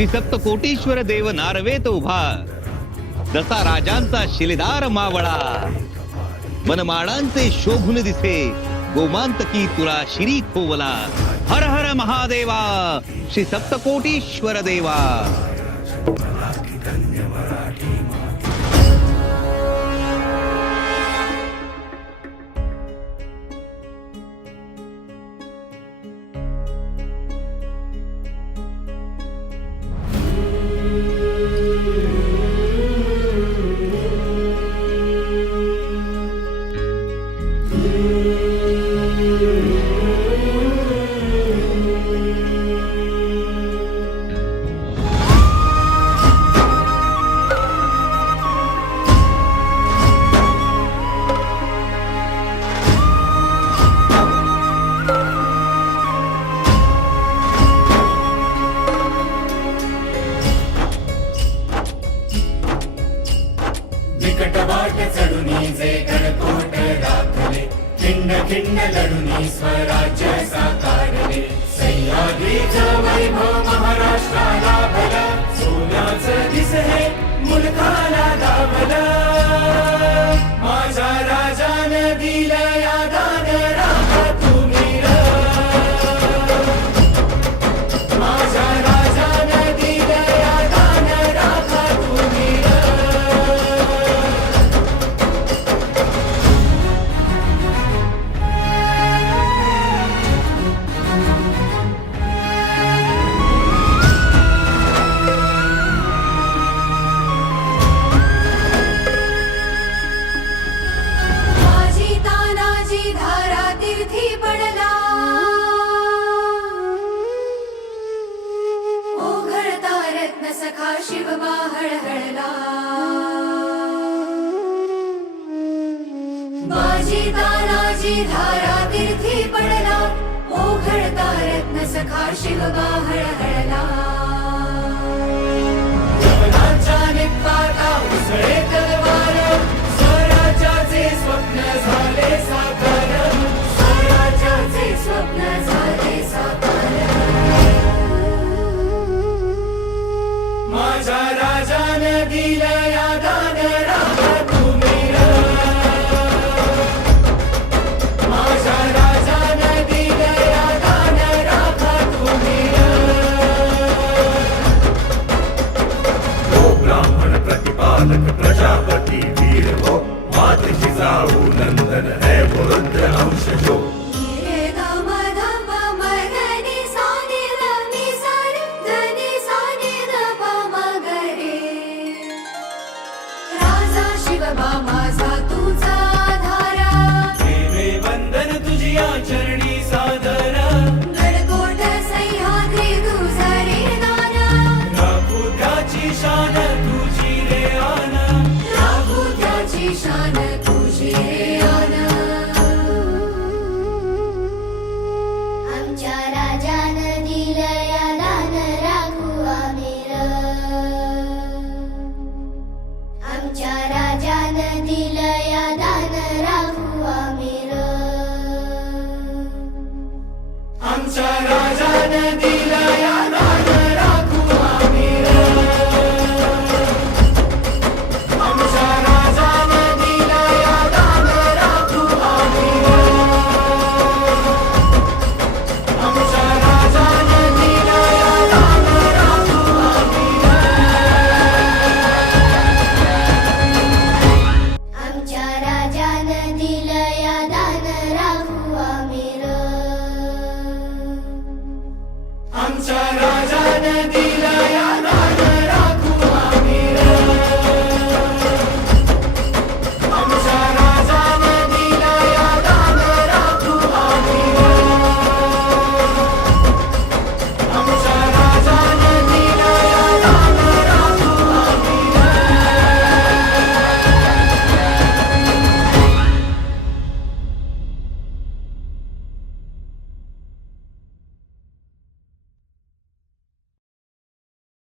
श्री सप्तकोटीश्वर देव नारवेत उभा, जसा राजांचा शिलेदार मावळा. मनमाडांचे शोभून दिसे, गोमांतकी तुला शिरी खोवला. हर हर महादेवा, श्री सप्तकोटीश्वर देवा. विकटवाट चढुनी जे गणकोट दाखले, खिंड खिंड लढुनी स्वराज्य साकारले. सह्याद्रीचं वैभव महाराष्ट्राला भलं, सोन्याचं दिस हे मुलखाला दावलं. माझ्या राजानं दिलं या दान, राखा तुम्ही र. माझ्या राजानं दिलं या दान, राखा तुम्ही र. सखा शिवबा हळहळला. बाजी तानाजी धारा तीर्थी पडला, ओघळता रत्न सखा शिवबा हळहळला. यवनांच्या निपाता उसळे तलवार, स्वराज्याचे स्वप्न झाले साकार. स्वराज्याचे स्वप्न झाले साकार. माझ्या राजानं दिलं या दान, राखा तुम्ही र. माझ्या राजानं दिलं या दान, राखा तुम्ही र. हो ब्राह्मण प्रतिपालक प्रजापती वीर हो, मात जिजाऊ नंदन है वो रुद्र अंश जो. माझा तुझा धारा, प्रेमे वंदन तुझिया चरणी सादर. गडकोट सह्याद्री तुझा रे दाना, राखू त्याची शान तुझी रे आन. राखू त्याची शान तुझी रे आन. आमच्या राजानं दिलं या दान, राखू आम्ही र. आमच्या राजानं दिलं या दान, राखू आम्ही र. आमच्या राजानं दिलं या दान, राखू आम्ही र. आमच्या राजानं दिलं या दान, राखू आम्ही र. आमच्या राजानं दिलं या दान, राखू आम्ही र. आमच्या राजानं दिलं या दान, राखू आम्ही र. आमच्या राजानं दिलं